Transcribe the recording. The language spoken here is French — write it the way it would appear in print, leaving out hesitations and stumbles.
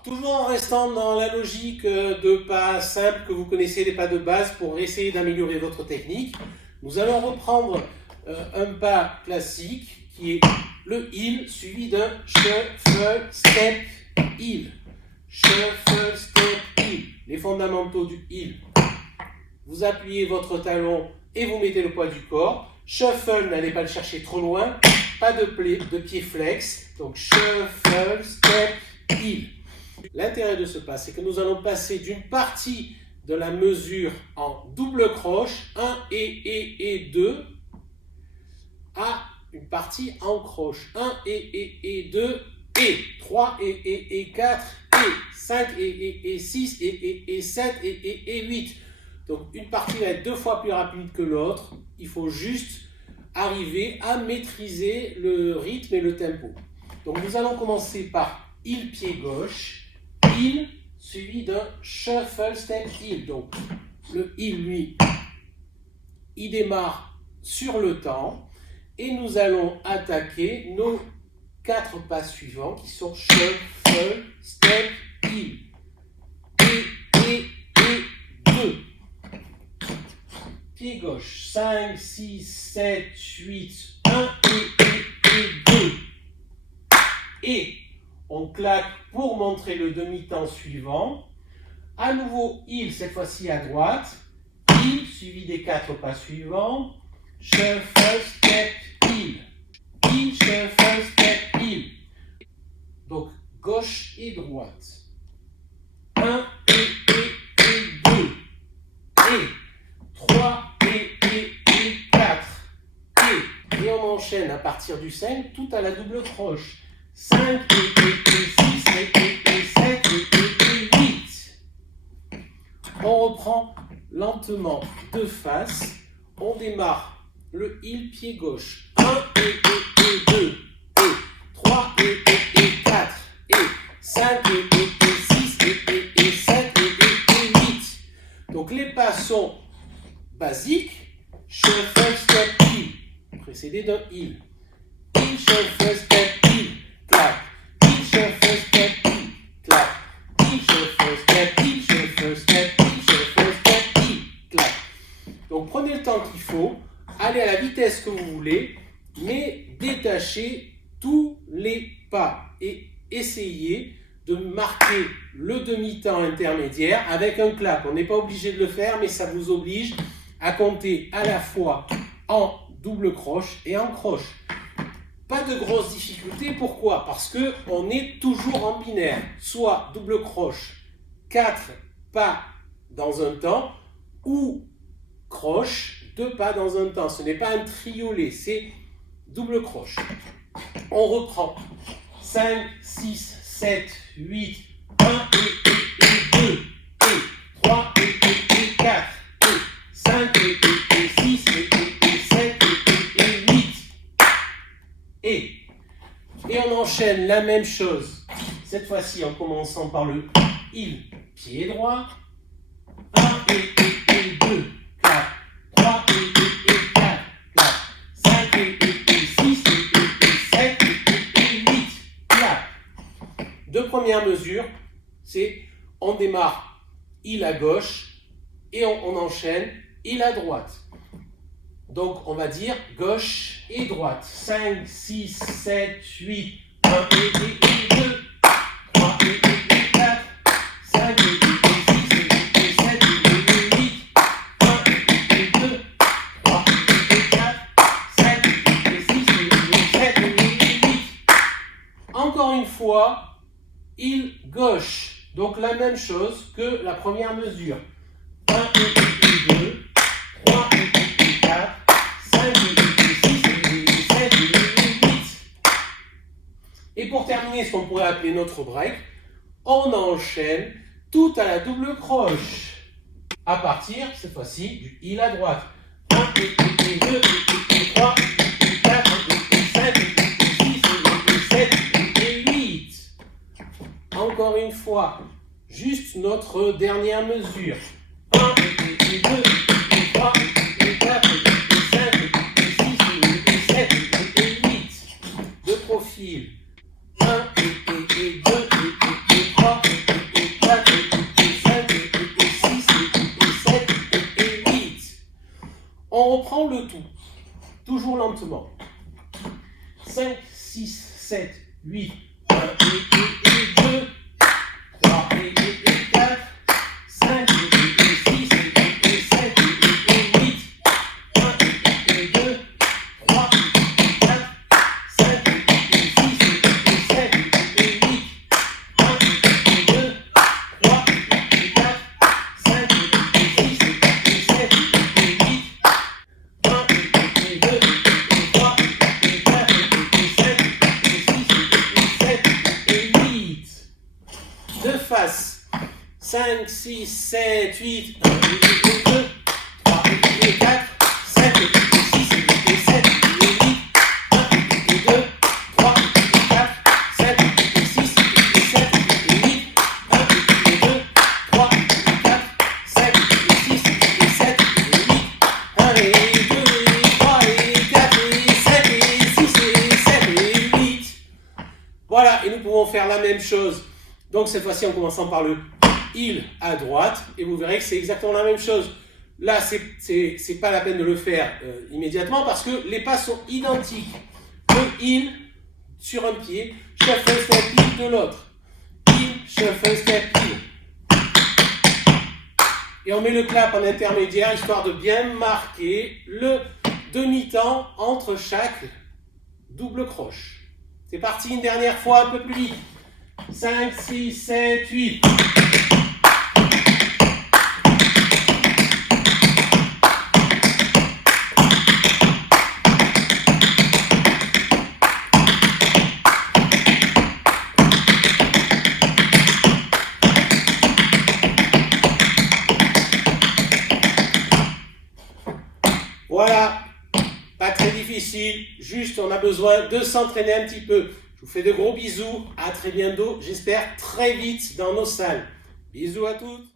Alors, toujours en restant dans la logique de pas simples que vous connaissez, les pas de base, pour essayer d'améliorer votre technique, nous allons reprendre un pas classique qui est le heel suivi d'un shuffle, step, heel. Shuffle, step, heel. Les fondamentaux du heel. Vous appuyez votre talon et vous mettez le poids du corps. Shuffle, n'allez pas le chercher trop loin. Pas de pied flex. Donc shuffle, step, heel. L'intérêt de ce pas, c'est que nous allons passer d'une partie de la mesure en double croche, 1 et 2, à une partie en croche, 1 et 2, et 3 et 4, et 5 et 6 et 7 et 8. Donc une partie va être 2 fois plus rapide que l'autre. Il faut juste arriver à maîtriser le rythme et le tempo. Donc nous allons commencer par heel pied gauche, heel suivi d'un shuffle step heel. Donc le heel, lui, il démarre sur le temps et nous allons attaquer nos 4 pas suivants qui sont shuffle step heel et 2. Pied gauche, 5, 6, 7, 8, 1 et 2. Et on claque pour montrer le demi-temps suivant. À nouveau, heel, cette fois-ci à droite. Heel, suivi des 4 pas suivants. Shuffle, step, heel. Heel, shuffle, step, heel. Donc, gauche et droite. 1 et 2. Et 3 et 4. Et on enchaîne à partir du 5, tout à la double croche. 5 et 6 et 7 et 8. On reprend lentement de face. On démarre le heel pied gauche. 1 et 2. Et 3 et 4. Et 5 et 6 et 7 et 8. Donc les pas sont basiques. Shuffle, step, heel. Précédé d'un heel. Heel, shuffle, step, heel. Clap. Heel, shuffle, step, heel. Clap. Heel, shuffle, step, heel, shuffle, step, heel, shuffle, step, heel. Clap. Donc prenez le temps qu'il faut, allez à la vitesse que vous voulez, mais détachez tous les pas et essayez de marquer le demi-temps intermédiaire avec un clap. On n'est pas obligé de le faire, mais ça vous oblige à compter à la fois en double croche et en croche. Pas de grosses difficultés, pourquoi? Parce qu'on est toujours en binaire, soit double croche, 4 pas dans un temps, ou croche, 2 pas dans un temps. Ce n'est pas un triolet, c'est double croche. On reprend 5, 6, 7, 8, 1 et 2, et 3 et 4, et 5 et 6 et 7 et 8. Et on enchaîne la même chose, cette fois-ci en commençant par le heel, pied droit, 1 et 2, clap, 3 et 4, clap, 5 et 6 et 7 et 8, clap. Deux premières mesures, c'est on démarre heel à gauche et on enchaîne heel à droite. Donc, on va dire gauche et droite. 5, 6, 7, 8, 1 et 2, 3 et 4, 5 et 6 et 7 et 8, 1 et 2, 3 et 4, 5 et 6 et 7 et 8. Encore une fois, heel gauche. Donc, la même chose que la première mesure. 1 et 2, 3 et 4, 5 et 6 et 7 et 8. Et pour terminer ce qu'on pourrait appeler notre break, on enchaîne tout à la double croche. À partir, cette fois-ci, du heel à droite. 1 et 2 et 3 et 4 et 5 et 6 et 7 et 8. Encore une fois, juste notre dernière mesure. 1 et 2 et 3 et 4 et 5 et 6 et 7 et 8. De profil. 1 et 2 et 3 de face. 5, 6, 7, 8, 1, 2, 3, 4, 5, 6, 7, 8, 1, 2, 3, 4, 5, 6, 7, 8, 1, 2, 3, 4, 5, 6, 7, 8, 1, 2, 3, 4, 5, 6, 7, 8. Voilà, et nous pouvons faire la même chose. Donc cette fois-ci en commençant par le il à droite, et vous verrez que c'est exactement la même chose. Là, c'est pas la peine de le faire immédiatement parce que les pas sont identiques. Le il sur un pied, shuffle step il de l'autre. Il, shuffle step il. Et on met le clap en intermédiaire histoire de bien marquer le demi-temps entre chaque double croche. C'est parti une dernière fois, un peu plus vite. 5, 6, 7, 8. Voilà, pas très difficile, juste on a besoin de s'entraîner un petit peu. Je vous fais de gros bisous, à très bientôt, j'espère très vite dans nos salles. Bisous à toutes.